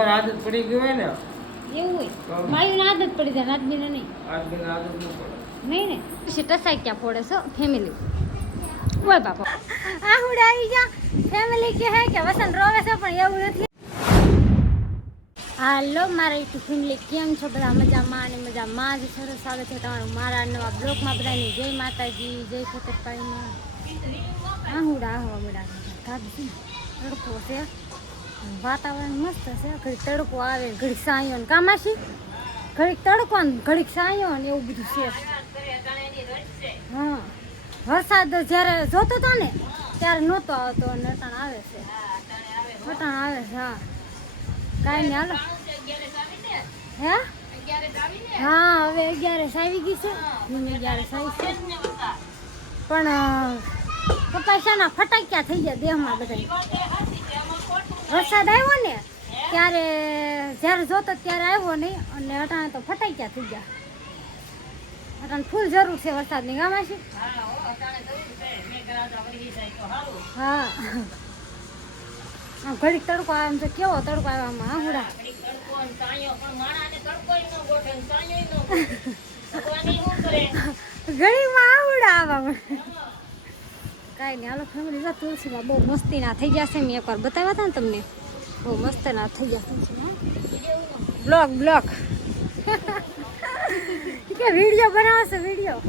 તમારે આદત પડી ગઈ હોય ને? એવું મારી આદત પડી જાય આદમીને નહીં. આદમીને આદત ન પડે. નહીં ને? પછી ટસાઈ ક્યાં પડે છો? ફેમિલી ઓય બાપા. આ હુડે આવી ગયા ફેમિલી કે હે કે વસન રોવે છે પણ એવું નથી. હાલો મારા યુટ્યુબ ફેમિલી કેમ છો બધા? મજામાં અને મજામાં જ સરસ આવે છે તમારું મારા નવા બ્લોગમાં બધાની જય માતાજી જય સતતપાઈમાં આ હુડા હવા બડા કાઢી તડકો છે. વાતાવરણ મસ્ત છે. ઘડીક તડકો આવે, ઘડીક સાયો ને કામાશી. ઘડીક તડકો ને ઘડીક સાયો ને એવું બધું છે. હા. વરસાદ જ્યારે જોતો હતો ને, ત્યારે નહોતો આવતો અને આવે છે. અટાણ આવે છે, હા. કાંઈ નહીં હાલો. હે? હા, હવે અગિયારસ આવી ગઈ છે. મને અગિયારસ આવી છે. પણ કપાસાના ફટાક્યા થઈ ગયા દેહમાં બધા વરસાદ આવ્યો ને ત્યારે જ્યારે જોતો ત્યારે આવ્યો નહીં અને અટાણે તો ફટાઈ ગયા થઈ ગયા. અટાણે ફૂલ જરૂર છે વરસાદની ગામાશી હા. આમ ઘડીક તડકો આવે એમ છે કેવો તડકો આવે આમાં હા ઘડીમાં આવડા આવા કાંઈ નહીં. હાલો ફેમિલી જો તુલસીમાં બહુ મસ્તીના થઈ ગયા છે મેં એકવાર. બતાવ્યા હતા ને તમને? બહુ મસ્તના થઈ ગયા તુલસીમાં બ્લોગ બ્લોક કે વીડિયો બનાવશે વીડિયો?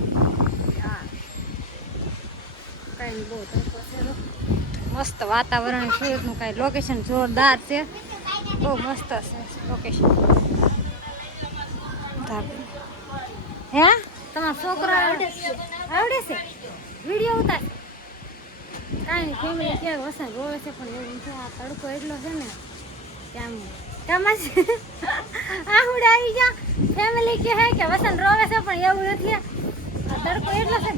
કાંઈ બહુ છે. મસ્ત વાતાવરણ સુરતનું કાંઈ લોકેશન જોરદાર છે. બહુ મસ્ત છે લોકેશન હે? તમારો છોકરો આવડે આવડે છે? વીડિયો ઉતાર. નહીં ફેમિલી ક્યાંક વસંત રોવે છે પણ એવું આ તડકો એટલો છે ને કે આવી ગયા. ફેમિલી કે હે કે વસંત રોવે છે પણ એવું નથી. તડકો એટલો છે.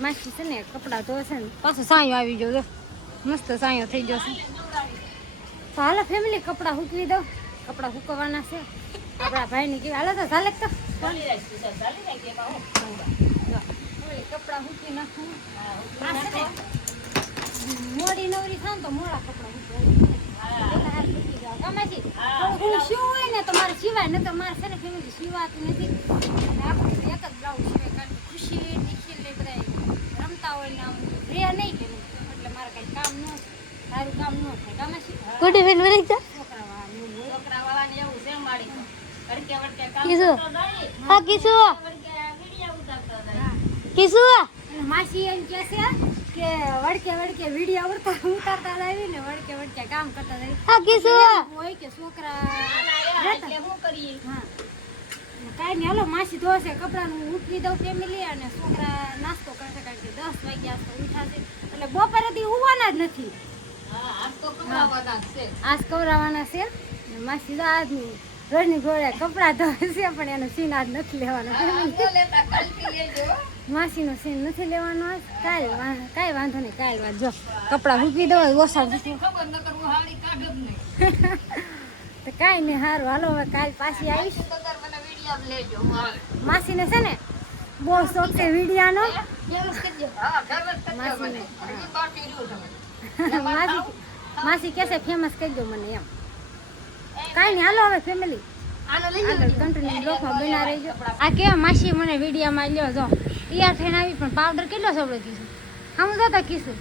માસી છે ને કપડાં ધોવે છે ને. પાછો સાયો આવી ગયો મસ્ત સાયો થઈ ગયો છે. તો હાલો ફેમિલી કપડાં સૂકવી દો કપડાં સૂકવવાના છે. આપણા ભાઈને કેવા હાલો તો. ચાલે તો જો, ઓલી કપડાં સૂકવી નાખું. આ છે ને, મોડી નવરી થાય તો મોડા કપડાં સૂકવાય ગમેથી થોડું શું હોય ને તો સિવાય ન તો મારે છે ને ફેમિલી સિવાતું નથી. આપણે એક જ બ્લાઉઝ સિવાય કારણ કે ખુશી નિખિલ બધા રમતા હોય ને આમ રે નહીં કે એટલે મારે કઈ કામ ન સારું કામ ન થાય. ગમે છે ગુડ ઇવનિંગ વરી જા. છોકરા કિસુ હા કિસુ કિસુ માસી એમ કે છે કે વડકે વડકે વીડિયો ઉડતા ઉતારતા લાવી ને વડકે વડકે કામ કરતા લાવી. હા કિસુ હોય કે છોકરા. હા કાંઈ નહીં હાલો માસી ધોશે કપડાનું ઉઠવી દઉં ફેમિલી અને છોકરા નાસ્તો કરશે કારણ કે દસ વાગ્યા તો ઉઠાશે એટલે બપોરેથી ઉવાના જ નથી. આજ કવરાવાના છે. માસી તો આજની ઘરની ઘોડે કપડાં ધોશે પણ એનો સીન આજ નથી લેવાનો. માસીનો સીન નથી લેવાનો આજ. કાલ કાંઈ વાંધો નહીં કાલ વાત જો કપડાં મૂકી દો ઓછા તો કાંઈ નહીં સારું હાલો હવે કાલ પાછી આવીશ. માસીને છે ને બહુ શોખ છે વિડિયાનો. માસીને. માસી માસી કહેશે ફેમસ કરજો મને એમ. કાંઈ નહીં હાલો હવે ફેમિલી બના રહેજો. આ કેવા માસી મને વિડીયામાં લ્યો જો. તૈયાર થઈને આવી પણ પાવડર કેટલો સોપડો કીશું હમ જોતા કીસું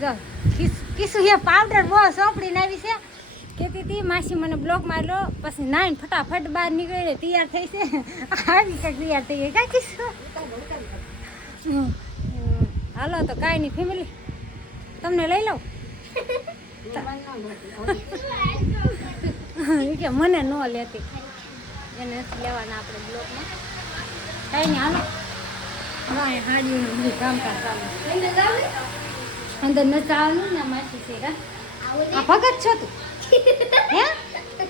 જો કિસ કીસું એ પાવડર બહુ સોપડીને આવી છે. કહેતી હતી માસી મને બ્લોક માર્યો પછી નાઈને ફટાફટ બહાર નીકળી તૈયાર થઈ છે. આવી કાંઈક તૈયાર થઈ ગઈ. કાંઈ કીશું હાલો તો કાંઈ નહીં ફેમિલી તમને લઈ લઉં? કે મને ન લેતી. એને નથી લેવાના આપણે બ્લોકમાં. કાંઈ નહીં હાલો. હા હાડીનું બધું કામકાજ ચાલુ અંદર ન. ચાલનું ને માસી છે કા? આ ભગત છો તું? હે?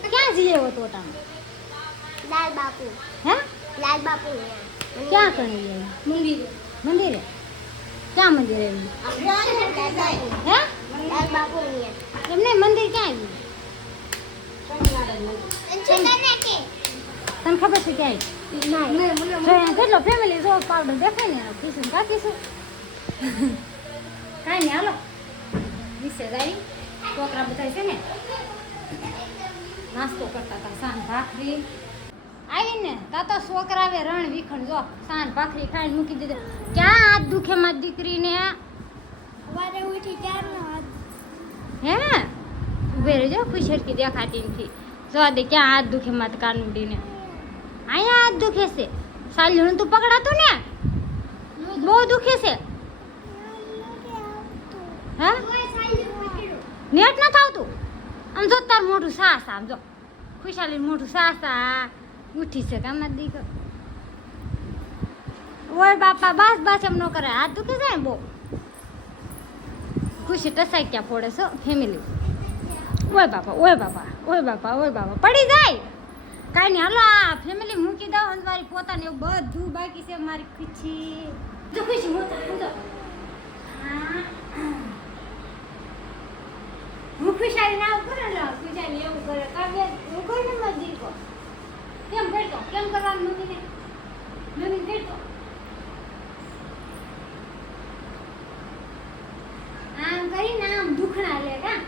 ક્યાં જઈએ હો તો તમે? લાલ બાપુ. હે? લાલ બાપુ ક્યાં કણી આવી મંદિરે. મંદિરે? ક્યાં મંદિરે આવી હે? લાલ બાપુ એમને મંદિર ક્યાં આવ્યું તને ખબર છે ક્યાં આવ્યું જો કેટલો ફેમિલી જો પાવડર દેખાય ને કીશું કા કીશું કાંઈ નહીં હાલો. વિશે આવી છોકરા બધા છે ને નાસ્તો કરતા હતા સાન ભાખરી. આવીને તા તો છોકરાવે રણ વિખણ જો સાન ભાખરી ખાઈને મૂકી દીધું. ક્યાં હાથ દુખે મારી દીકરીને? સવારે ઉઠી ક્યારનો હાથ? હે? ઉભે રહેજો ખુશરકી દેખાતી નથી. જો દે ક્યાં હાથ દુખે માત કાનુડીને. અહીંયા હાથ દુખે છે. સાલ્યું તું પકડાતું ને? બહુ દુખે છે. નેટ ન થાવતું. આમ જો તાર મોઢું સાસ આમ જો. ખુશાલી મોઢું સાસા ઉઠી છે કામ દીકરો. ઓય બાપા, બસ બસ એમ ન કરે. હાથ દુખે છે બહુ? ખુશી ટસાઈ ક્યાં પડે છો ફેમિલી. ઓય બાપા ઓય બાપા ઓય બાપા ઓય બાપા. પડી જાય. કાંઈ નહીં. હાલો, આ ફેમિલી મૂકી દો. અને મારી પોતાને એવું બધું બાકી છે મારી ખુશી જો ખુશી મોટા હું તો હું. ખુશાલી ના કરે ને ખુશાલી એવું કરે. કાવ્ય એવું કરે ને મારી દીકો કેમ કરતો? કેમ કરવાનું મમ્મીને? મમ્મી કરતો આમ કરીને આમ દુખણા લે કા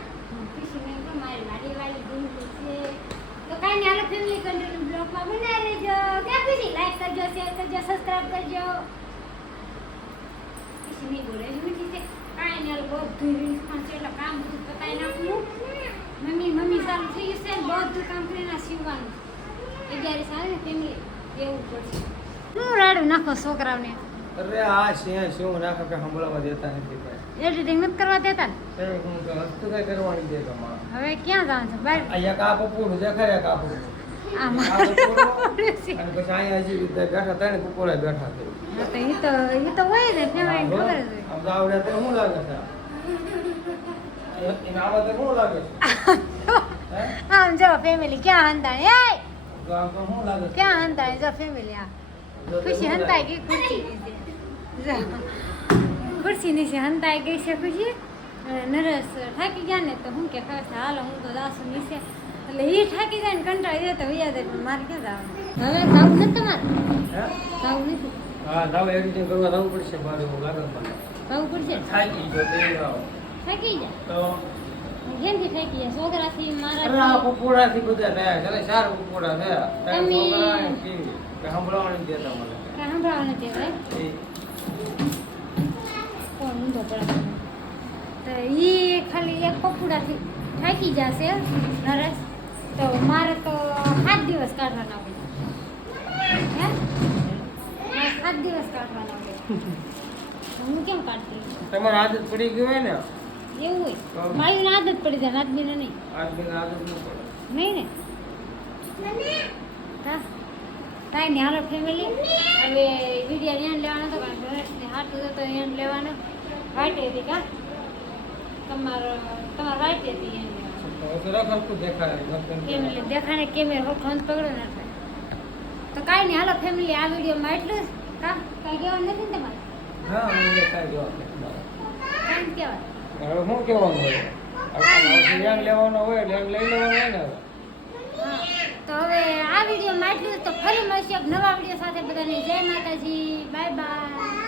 ખુશી મેં કહ્યું મારી વાડી વાડી દિલ છે તો કાંઈ નહીં હાલો ફેમિલી બ્લોગમાં બનાવી રહેજો ક્યાં ખુશી લાઈક કરજો શેર કરજો સબસ્ક્રાઇબ કરજો. ખુશી નહીં બોલે મીઠી છે હાલો બધું રીલ્સ પણ છે એટલે કામ બધું પતાવી નાખવું. મમ્મી મમ્મી સારું થઈ ગયું છે ને બધું કામ કરીને સીવવાનું. અગિયાર સારું ને ફેમિલી એવું પડશે. હું રાડું નાખો છોકરાઓને? અરે આ છે શું નાખો કે હંભળામાં દેતા નથી ભાઈ એડિટિંગ નથી કરવા દેતા ને? એ હું તો કરવાની તમારે હવે ક્યાં જવાનું છે? બહાર? પછી અહીંયા પપ્પુડા બેઠા છે તો આમ જો ફેમિલી ક્યાં હંતાય એ ક્યાં હંતાય જો ફેમિલી આ ખુશી હંતાય? ગઈ નીચે ખુરશી નીચે હંતાઈ ગઈ ખુશી નરેશ થાકી ગયા ને તો હું કે ખાસ હાલો હું તો દાસુ નીચે એટલે એ થાકી જાય ને કંટાળી જાય તો વૈયા જાય પણ મારે ક્યાં જવાનું? હવે નથી તમારે? હે? નથી? હા દાવ એડિટિંગ કરવા જવું પડશે એવું થાકી ગયો. થાકી જાય તો? કેમથી થાકી જાય છોકરાથી અરે આ મારા બધા ચાર થયા. તમે- દેતા મને. કોણ ઊંધો પડે તો એ ખાલી એક પપુડાથી થાકી જશે. નરેશ? તો મારે તો સાત દિવસ કાઢવાના હોય. હે? મારે સાત દિવસ કાઢવાના હોય. તો હું કેમ કાઢતી? તમારે આદત પડી ગઈ હોય ને? એવું હોય. મારી આદત પડી જાય આદમીને નહીં. આદમીને આદત ન પડે. નહીં ને? હા કાંઈ નહીં હાલો ફેમિલી હવે વીડિયો એન્ડ લેવાનો હતો કારણ કે ગણેશને હાથું હતો એન્ડ લેવાનો. વાઈટ હતી કા? તમારો તમારે વાઈટ હતી ફેમિલી દેખાને કેમેર હોખંત પકડો ના થાય તો કાંઈ નહીં હાલો ફેમિલી આ વિડીયોમાં એટલું જ. કા? કાંઈ કહેવાનું નથી ને તમારે? હા મને કાંઈ જવાબ નથી. કાંઈ કહેવાય હવે શું કહેવાનું હોય? લેવાનો હોય લઈ લેવાનો હોય ને તો હવે આ વિડીયોમાં એટલું તો ફરી મળશે નવા વીડિયો સાથે બધાને. જય માતાજી બાય બાય.